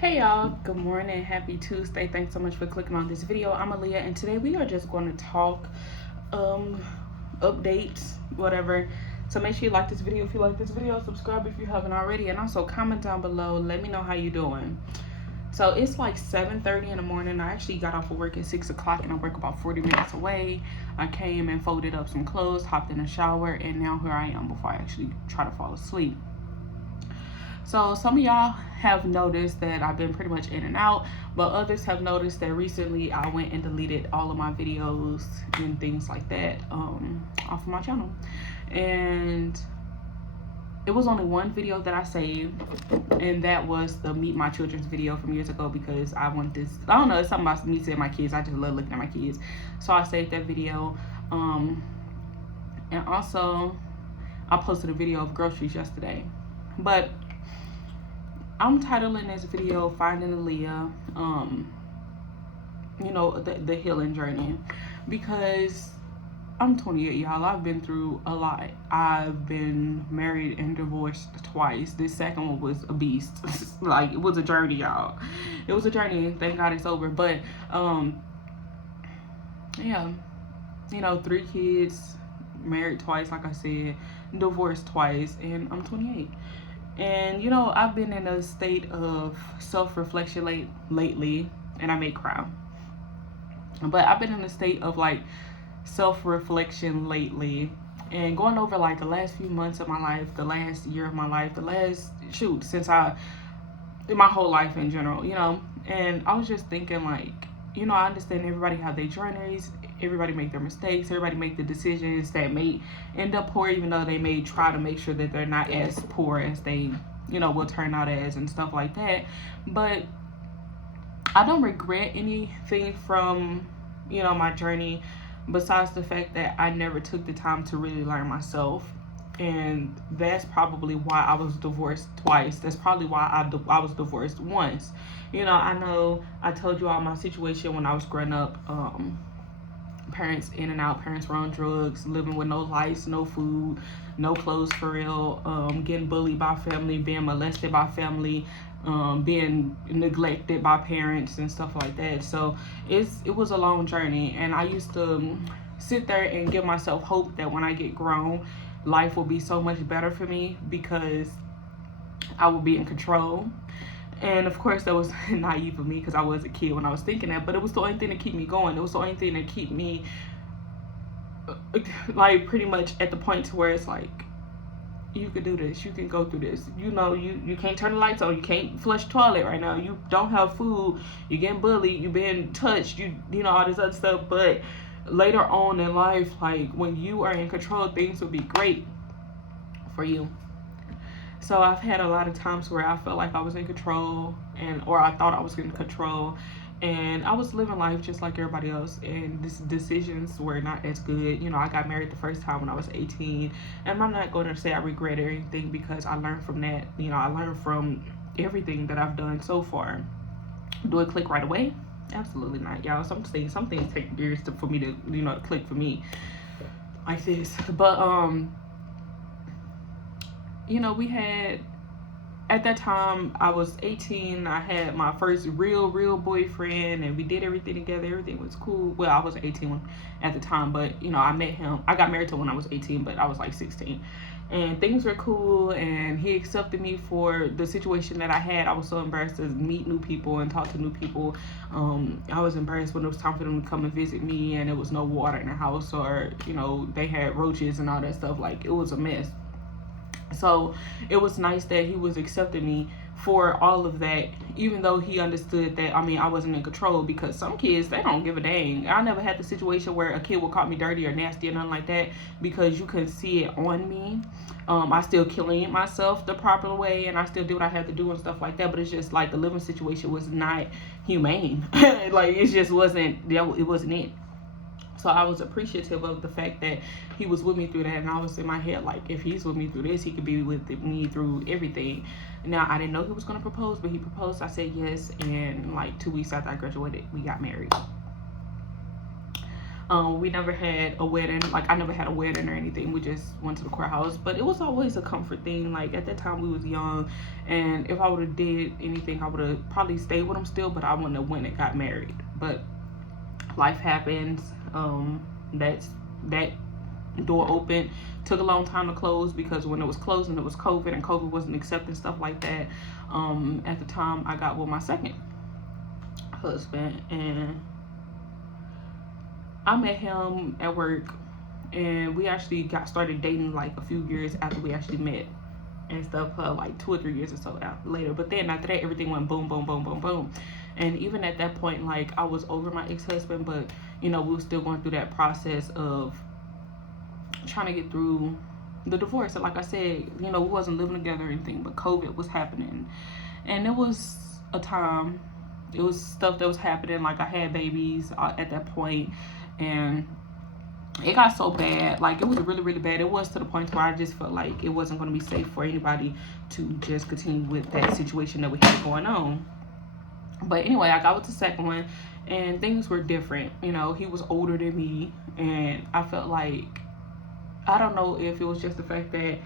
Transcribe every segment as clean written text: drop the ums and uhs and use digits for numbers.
Hey y'all, good morning, happy Tuesday. Thanks so much for clicking on this video. I'm Aaliyah and today we are just going to talk updates, whatever. So make sure you like this video if you like this video, subscribe if you haven't already, and also comment down below. Let me know how you doing. So it's like 7:30 in the morning. I actually got off of work at 6 o'clock and I work about 40 minutes away. I came and folded up some clothes, hopped in a shower, and now here I am before I actually try to fall asleep. So some of y'all have noticed that I've been pretty much in and out, but others have noticed that recently I went and deleted all of my videos and things like that off of my channel. And it was only one video that I saved, and that was the Meet My Children's video from years ago, because I want this, I don't know, it's something about me seeing my kids. I just love looking at my kids. So I saved that video. And also I posted a video of groceries yesterday. But I'm titling this video Finding Aaliyah, you know, the healing journey, because I'm 28, y'all. I've been through a lot. I've been married and divorced twice. This second one was a beast. Like, it was a journey, y'all. It was a journey, and thank God it's over. But yeah, you know, 3 kids, married twice, like I said, divorced twice, and I'm 28. And you know, I've been in a state of self-reflection lately, and I may cry, but I've been in a state of like self-reflection lately, and going over like the last few months of my life, the last year of my life, the last since my whole life in general, you know. And I was just thinking, like, you know, I understand everybody have their journeys, everybody make their mistakes, everybody make the decisions that may end up poor, even though they may try to make sure that they're not as poor as they, you know, will turn out as, and stuff like that. But I don't regret anything from, you know, my journey, besides the fact that I never took the time to really learn myself. And that's probably why I was divorced twice. That's probably why I was divorced once. You know I told you all my situation when I was growing up. Parents in and out, parents were on drugs, living with no lights, no food, no clothes for real, getting bullied by family, being molested by family, being neglected by parents and stuff like that. So it was a long journey, and I used to sit there and give myself hope that when I get grown, life will be so much better for me because I will be in control. And of course that was naive of me, because I was a kid when I was thinking that, but it was the only thing to keep me going. It was the only thing to keep me like pretty much at the point to where it's like, you can do this, you can go through this. You know, you can't turn the lights on, you can't flush the toilet right now, you don't have food, you're getting bullied, you're being touched, you know, all this other stuff. But later on in life, like when you are in control, things will be great for you. So I've had a lot of times where I felt like I was in control, or I thought I was in control, and I was living life just like everybody else, and these decisions were not as good. You know, I got married the first time when I was 18, and I'm not going to say I regret anything, because I learned from that. You know, I learned from everything that I've done so far. Do it click right away? Absolutely not, y'all. Some things take years for me to, you know, click for me like this. But you know, we had, at that time I was 18, I had my first real boyfriend, and we did everything together, everything was cool. Well, I was 18 at the time, but you know, I met him, I got married to him when I was 18, but I was like 16, and things were cool, and he accepted me for the situation that I had. I was so embarrassed to meet new people and talk to new people. I was embarrassed when it was time for them to come and visit me, and there was no water in the house, or you know, they had roaches and all that stuff. Like, it was a mess. So it was nice that he was accepting me for all of that, even though he understood that, I mean, I wasn't in control, because some kids, they don't give a dang. I never had the situation where a kid would call me dirty or nasty or nothing like that, because you couldn't see it on me. I still cleaned myself the proper way, and I still did what I had to do and stuff like that, but it's just like the living situation was not humane. Like, it just wasn't, it wasn't it. So I was appreciative of the fact that he was with me through that. And I was in my head like, if he's with me through this, he could be with me through everything. Now, I didn't know he was going to propose, but he proposed. I said yes. And like 2 weeks after I graduated, we got married. We never had a wedding. Like, I never had a wedding or anything. We just went to the courthouse. But it was always a comfort thing. Like, at that time, we was young. And if I would have did anything, I would have probably stayed with him still. But I wouldn't have went and got married. But life happens. That door opened. Took a long time to close because when it was closing, it was COVID, and COVID wasn't accepting stuff like that. At the time, I got with my second husband, and I met him at work, and we actually got started dating like a few years after we actually met and stuff, like 2 or 3 years or so later. But then after that, everything went boom, boom, boom, boom, boom. And even at that point, like, I was over my ex-husband, but we were still going through that process of trying to get through the divorce. And like I said, we wasn't living together or anything, but COVID was happening, and it was a time. It was stuff that was happening. Like, I had babies at that point, and it got so bad. Like, it was really, really bad. It was to the point where I just felt like it wasn't going to be safe for anybody to just continue with that situation that we had going on. But anyway, I got with the second one, and things were different. He was older than me, and I felt like, I don't know if it was just the fact that,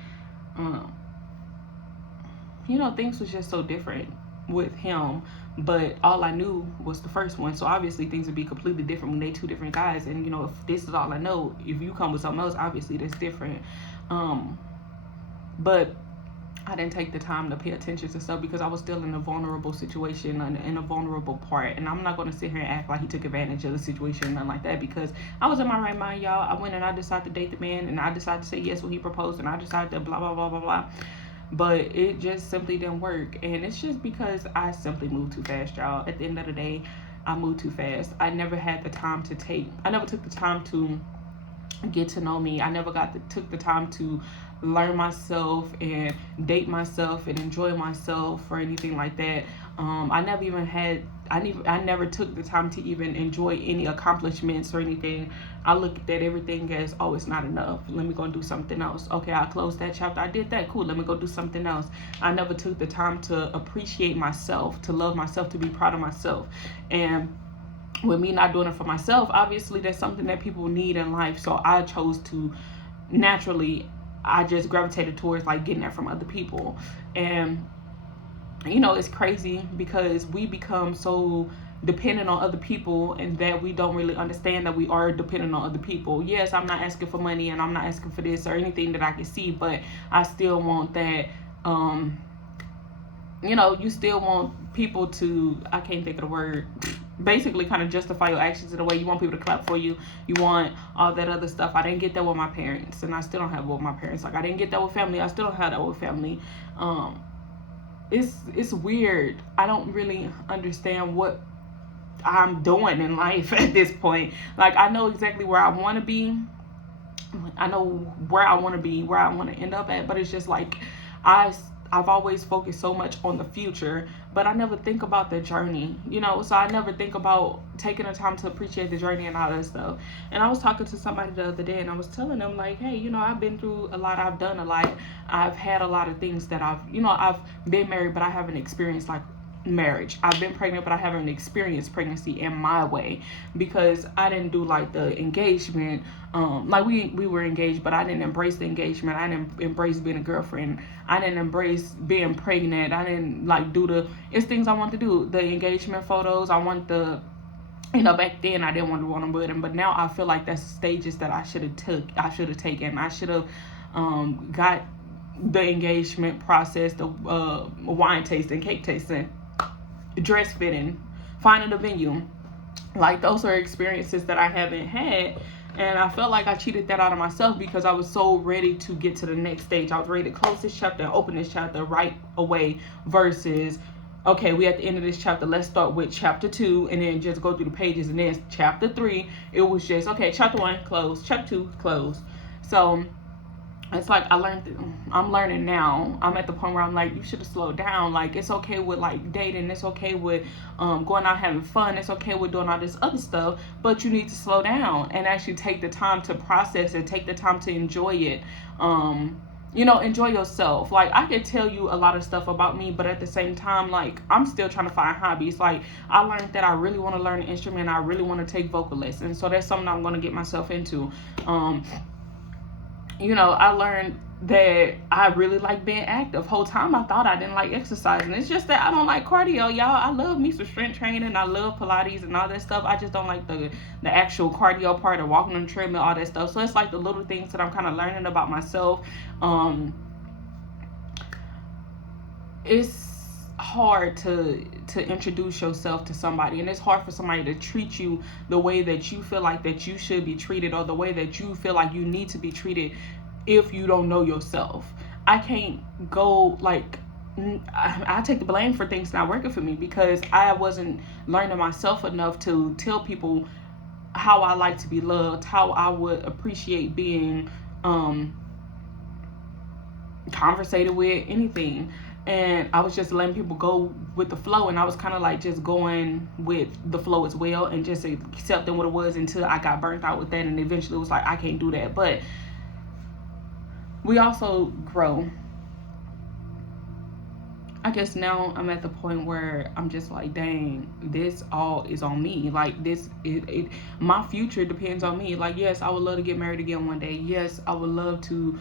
things was just so different with him. But all I knew was the first one, so obviously things would be completely different when they two different guys. And if this is all I know, if you come with something else, obviously that's different. But I didn't take the time to pay attention to stuff because I was still in a vulnerable situation and in a vulnerable part. And I'm not going to sit here and act like he took advantage of the situation or nothing like that, because I was in my right mind, y'all. I went and I decided to date the man, and I decided to say yes when he proposed, and I decided to blah, blah, blah, blah, blah. But it just simply didn't work. And it's just because I simply moved too fast, y'all. At the end of the day, I moved too fast. I never took the time to get to know me. I never took the time to learn myself and date myself and enjoy myself or anything like that. I never took the time to even enjoy any accomplishments or anything. I looked at everything as, oh, it's not enough. Let me go do something else. Okay, I closed that chapter. I did that. Cool. Let me go do something else. I never took the time to appreciate myself, to love myself, to be proud of myself. And with me not doing it for myself, obviously that's something that people need in life. So I chose to naturally, I just gravitated towards like getting that from other people. And it's crazy because we become so dependent on other people, and that we don't really understand that we are dependent on other people. Yes, I'm not asking for money, and I'm not asking for this or anything that I can see, but I still want that. You still want people to, I can't think of the word, basically kind of justify your actions in a way. You want people to clap for you. You want all that other stuff. I didn't get that with my parents, and I still don't have it with my parents. Like, I didn't get that with family. I still don't have that with family. It's weird. I don't really understand what I'm doing in life at this point. Like, I know exactly where I want to be. I know where I want to be, where I want to end up at, but it's just like I've always focused so much on the future, but I never think about the journey, so I never think about taking the time to appreciate the journey and all that stuff. And I was talking to somebody the other day, and I was telling them, like, hey, I've been through a lot, I've done a lot, I've had a lot of things that I've been married, but I haven't experienced like marriage. I've been pregnant, but I haven't experienced pregnancy in my way, because I didn't do like the engagement. Like we were engaged, but I didn't embrace the engagement. I didn't embrace being a girlfriend. I didn't embrace being pregnant. I didn't like do it's things I want to do. The engagement photos, I want back then I didn't want to run them with him, but now I feel like that's stages that I should have taken. I should have got the engagement process, the wine tasting, cake tasting, dress fitting, finding a venue. Like, those are experiences that I haven't had, and I felt like I cheated that out of myself because I was so ready to get to the next stage. I was ready to close this chapter and open this chapter right away, versus, okay, we at the end of this chapter, let's start with chapter 2 and then just go through the pages, and then chapter 3 it was just, okay, chapter 1 close, chapter 2 close. So it's like I'm learning now. I'm at the point where I'm like, you should have slowed down. Like, it's okay with like dating, it's okay with going out having fun, it's okay with doing all this other stuff, but you need to slow down and actually take the time to process it, take the time to enjoy it. enjoy yourself. Like, I could tell you a lot of stuff about me, but at the same time, like, I'm still trying to find hobbies. Like, I learned that I really want to learn an instrument. I really want to take vocal lessons. So that's something I'm going to get myself into. I learned that I really like being active. Whole time I thought I didn't like exercising. It's just that I don't like cardio, y'all. I love me some strength training. I love Pilates and all that stuff. I just don't like the actual cardio part of walking on the treadmill, all that stuff. So it's like the little things that I'm kind of learning about myself. It's hard to introduce yourself to somebody, and it's hard for somebody to treat you the way that you feel like that you should be treated, or the way that you feel like you need to be treated if you don't know yourself. I can't go like I take the blame for things not working for me because I wasn't learning myself enough to tell people how I like to be loved, how I would appreciate being conversated with, anything. And I was just letting people go with the flow, and I was kind of like just going with the flow as well, and just accepting what it was until I got burnt out with that, and eventually it was like, I can't do that. But we also grow. I guess now I'm at the point where I'm just like, dang, this all is on me. Like, my future depends on me. Like, yes, I would love to get married again one day. Yes, I would love to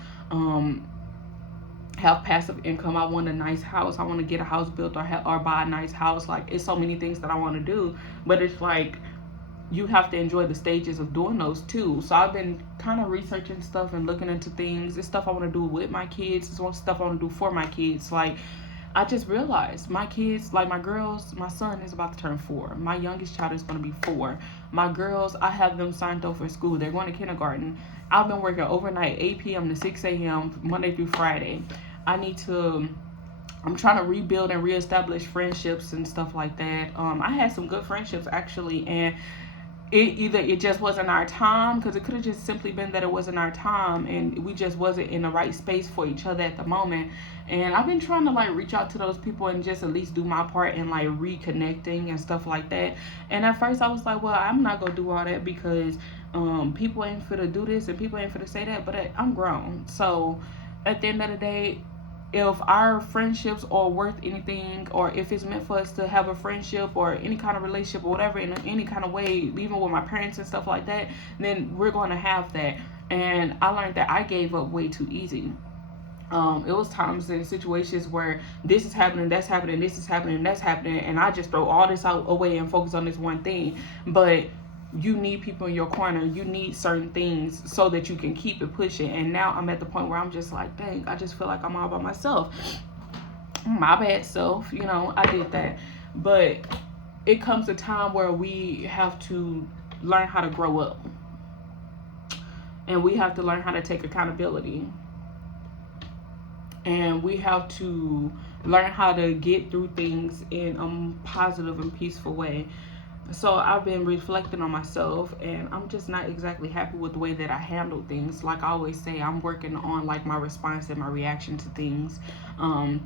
have passive income. I want a nice house. I want to get a house built, or buy a nice house. Like, it's so many things that I want to do, but it's like you have to enjoy the stages of doing those too. So I've been kind of researching stuff and looking into things. It's stuff I want to do with my kids. It's stuff I want to do for my kids. Like, I just realized my kids, like my girls, my son is about to turn 4. My youngest child is going to be 4. My girls, I have them signed up for school. They're going to kindergarten. I've been working overnight, 8 p.m. to 6 a.m. Monday through Friday. I'm trying to rebuild and reestablish friendships and stuff like that. I had some good friendships actually, and it just wasn't our time, because it could have just simply been that it wasn't our time and we just wasn't in the right space for each other at the moment. And I've been trying to like reach out to those people and just at least do my part in like reconnecting and stuff like that. And at first I was like, well, I'm not gonna do all that because people ain't for to do this and people ain't for to say that, but I'm grown. So at the end of the day, if our friendships are worth anything, or if it's meant for us to have a friendship or any kind of relationship or whatever in any kind of way, even with my parents and stuff like that, then we're going to have that. And I learned that I gave up way too easy. It was times in situations where this is happening, that's happening, this is happening, that's happening, and I just throw all this out away and focus on this one thing. But you need people in your corner. You need certain things so that you can keep it pushing. And now I'm at the point where I'm just like, dang, I just feel like I'm all by myself. My bad self, I did that. But it comes a time where we have to learn how to grow up. And we have to learn how to take accountability. And we have to learn how to get through things in a positive and peaceful way. So I've been reflecting on myself, and I'm just not exactly happy with the way that I handle things. Like I always say, I'm working on like my response and my reaction to things. I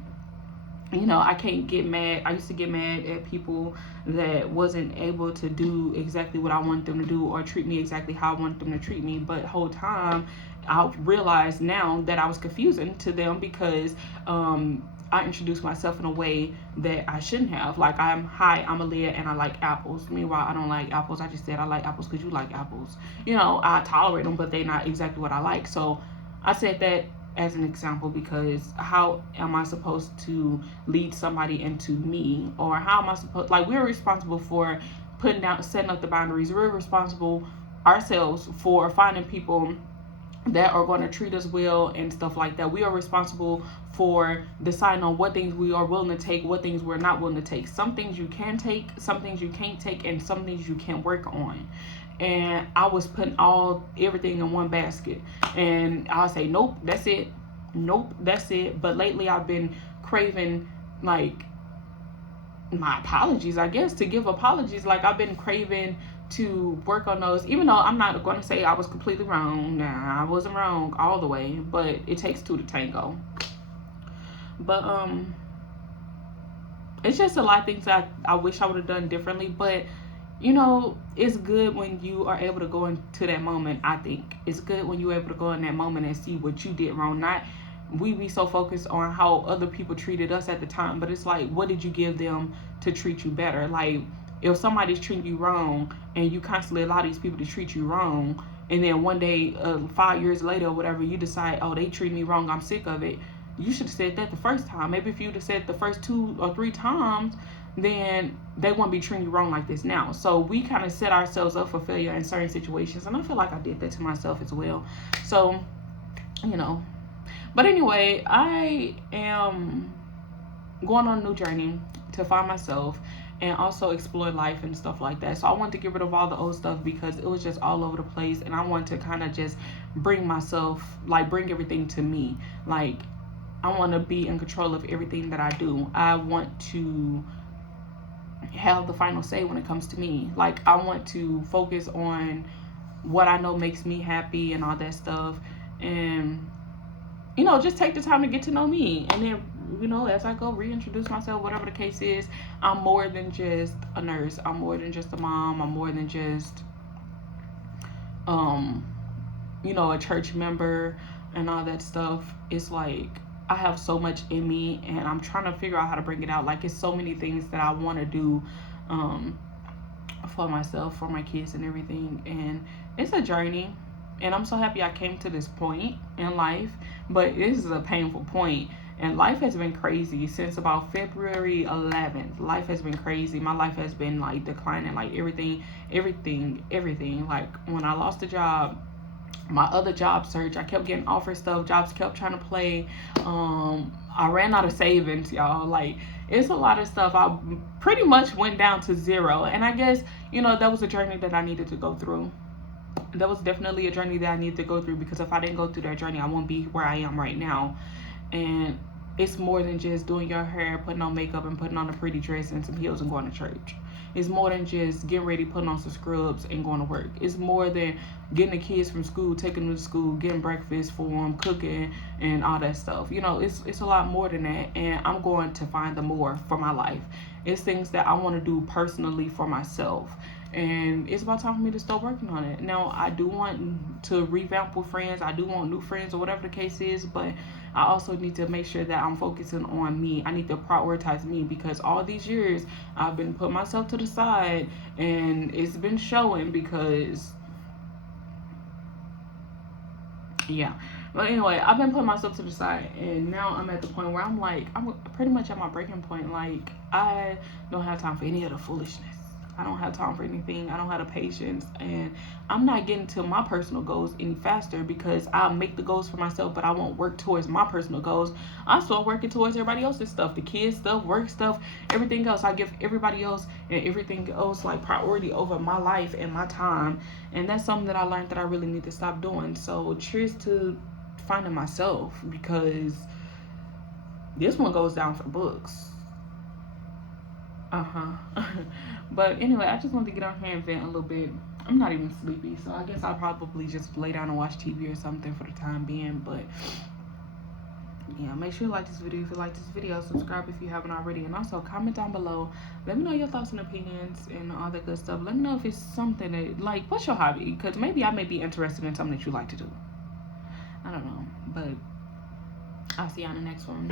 can't get mad. I used to get mad at people that wasn't able to do exactly what I wanted them to do or treat me exactly how I wanted them to treat me. But the whole time, I realize now that I was confusing to them because I introduced myself in a way that I shouldn't have. Like, I'm Aaliyah and I like apples. Meanwhile, I don't like apples. I just said I like apples because you like apples. I tolerate them, but they're not exactly what I like. So I said that as an example, because how am I supposed to lead somebody into me? Or how am I supposed, like, we're responsible for setting up the boundaries. We're responsible ourselves for finding people that are going to treat us well and stuff like that. We are responsible for deciding on what things we are willing to take, what things we're not willing to take. Some things you can take, some things you can't take, and some things you can work on. And I was putting everything in one basket, and I'll say, nope, that's it. Nope, that's it. But lately I've been craving like my apologies, I guess, to give apologies. Like, I've been craving to work on those, even though I'm not going to say I was completely wrong. Nah, I wasn't wrong all the way, but it takes two to tango. But it's just a lot of things that I wish I would have done differently. But it's good when you are able to go into that moment. I think it's good when you're able to go in that moment and see what you did wrong, not we be so focused on how other people treated us at the time, but it's like, what did you give them to treat you better? Like, if somebody's treating you wrong and you constantly allow these people to treat you wrong, and then one day, 5 years later or whatever, you decide, oh, they treat me wrong, I'm sick of it. You should have said that the first time. Maybe if you'd have said it the first 2 or 3 times, then they won't be treating you wrong like this now. So we kind of set ourselves up for failure in certain situations, and I feel like I did that to myself as well. So, you know. But anyway, I am going on a new journey to find myself and also explore life and stuff like that. So I wanted to get rid of all the old stuff because it was just all over the place, and I want to kind of just bring myself, like, bring everything to me. Like, I want to be in control of everything that I do. I want to have the final say when it comes to me. Like, I want to focus on what I know makes me happy and all that stuff, and just take the time to get to know me. And then, as I go reintroduce myself, whatever the case is, I'm more than just a nurse. I'm more than just a mom. I'm more than just, a church member and all that stuff. It's like, I have so much in me, and I'm trying to figure out how to bring it out. Like, it's so many things that I want to do, for myself, for my kids and everything. And it's a journey. And I'm so happy I came to this point in life, but this is a painful point. And life has been crazy since about February 11th. Life has been crazy. My life has been, like, declining, like, everything. Like, when I lost the job, my other job search, I kept getting offered stuff. Jobs kept trying to play. I ran out of savings, y'all. Like, it's a lot of stuff. I pretty much went down to zero. And I guess, that was a journey that I needed to go through. That was definitely a journey that I needed to go through, because if I didn't go through that journey, I won't be where I am right now. And it's more than just doing your hair, putting on makeup, and putting on a pretty dress and some heels and going to church. It's more than just getting ready, putting on some scrubs and going to work. It's more than getting the kids from school, taking them to school, getting breakfast for them, cooking, and all that stuff. It's a lot more than that, and I'm going to find the more for my life. It's things that I want to do personally for myself, and it's about time for me to start working on it. Now, I do want to revamp with friends. I do want new friends, or whatever the case is, but I also need to make sure that I'm focusing on me. I need to prioritize me, because all these years I've been putting myself to the side, and it's been showing, because yeah. But anyway, I've been putting myself to the side, and now I'm at the point where I'm like, I'm pretty much at my breaking point. Like, I don't have time for any of the foolishness. I don't have time for anything. I don't have the patience, and I'm not getting to my personal goals any faster, because I'll make the goals for myself, but I won't work towards my personal goals. I start working towards everybody else's stuff, the kids stuff, work stuff, everything else. I give everybody else and everything else, like, priority over my life and my time, and that's something that I learned that I really need to stop doing. So cheers to finding myself, because this one goes down for the books. But anyway, I just wanted to get on here and vent a little bit. I'm not even sleepy, so I guess I'll probably just lay down and watch TV or something for the time being. But yeah, make sure you like this video if you like this video. Subscribe if you haven't already, and also comment down below. Let me know your thoughts and opinions and all that good stuff. Let me know if it's something that, like, what's your hobby? Because maybe I may be interested in something that you like to do. I don't know, but I'll see you on the next one.